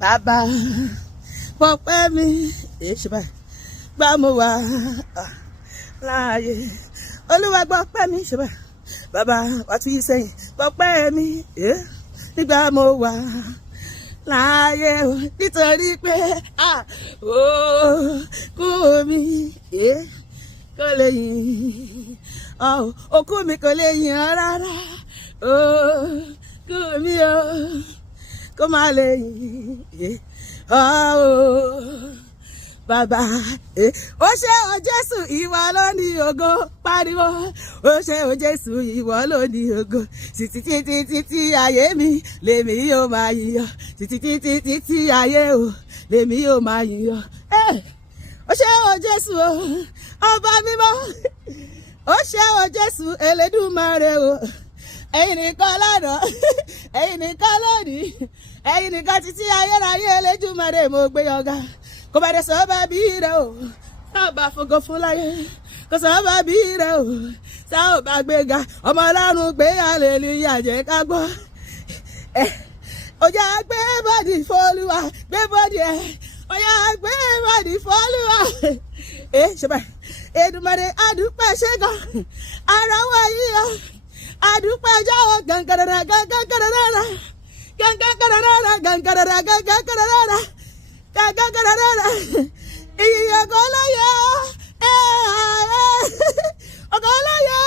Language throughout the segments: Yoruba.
bàbá pọpẹ́ mi ṣe báyìí gbà mo wà láàyè olúwa gbọpẹ́ mi ṣe báyìí bàbá wà tún yí sẹ́yìn gbọpẹ́ mi nígbà mo wà láàyè nítorí pé kú mi kò lè yìn òkú mi kò lè yìn rárá kú mi kó má lè yìn bàbá ó ṣé o Jésù ìwọ ló ní ògo pariwo ó ṣé o Jésù ìwọ ló ní ògo títí ayé mi lèmi yóò máa yìn títí ayé o lèmi yóò máa yìn ó ṣé o Jésù ọba mímọ́ ó ṣé o Jésù Elédùmarè o ẹ̀yin nìkan lánàá ẹ̀yin nìkan lónìí ẹ̀yin nìkan títí ayérayé Elédùmarè mo gbé ọ̀gá kò bá dé sọ́ba bí rẹ̀ o tá ò bá fògo fún láyé kò sọ́ba bí rẹ̀ o tá ò bá gbéga ọmọ ọlọ́run gbé hallelujah jẹ́ ká gbọ́ ó yá gbé bọ́dì fọ́lúwa gbé bọ́dì ó yá gbé bọ́dì fọ́lúwa ṣe báyìí Èdùmàrè àdúpẹ́ ṣe gan ara wa yìí o àdúpẹ́ jáwọ́ gangadara gangadara gangadara gangadara gangadara gangadara iye ọgọlọyọ ọgọlọyọ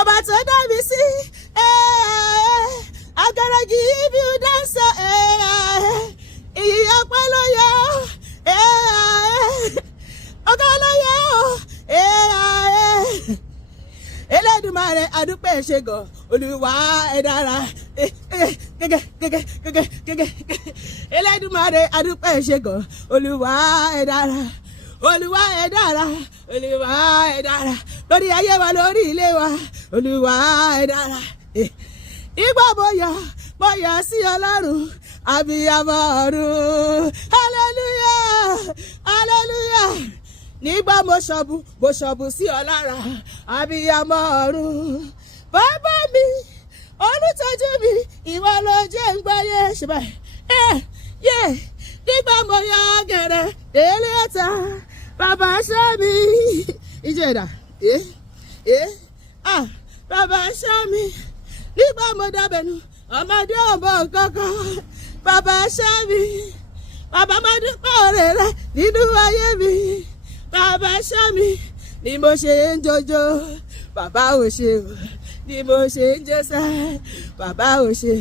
ọba tó dá mi sí agara give you dance iye ọpẹ́ lóyọ ọgọlọyọ Elédùmarè àdúpẹ́ ṣe gan Olúwa ẹ dára gẹ́gẹ́ Elédùmarè àdúpẹ́ ṣe gan Olúwa ẹ dára Olúwa ẹ dára Olúwa ẹ dára lórí ayé wa lórí ilé wa Olúwa ẹ dára ìgbà mo yọ̀ sí Ọlọ́run abiyamọ ọ̀run hallelujah hallelujah nígbà mo ṣọ̀bù sí ọ lára abiyamọ ọ̀run bàbá mi olùtọ́jú mi ìwọ ló jẹ́ ń gbáyé ṣe báyìí nígbà mo yọ gẹ̀rẹ́ délé ẹ̀ta bàbá ṣọ́ mi ìjọ ẹ̀dá bàbá ṣọ́ mi nígbà mo dábẹ̀nu ọmọdé ọmọ kankan bàbá ṣọ́ mi bàbá mo dúpẹ́ ọ̀rẹ́ rẹ nínú ayé mi. Bàbá ṣọ́ mi ni mo ṣe ń jọjọ bàbá ò ṣe ni mo ṣe ń jẹsẹ bàbá ò ṣe.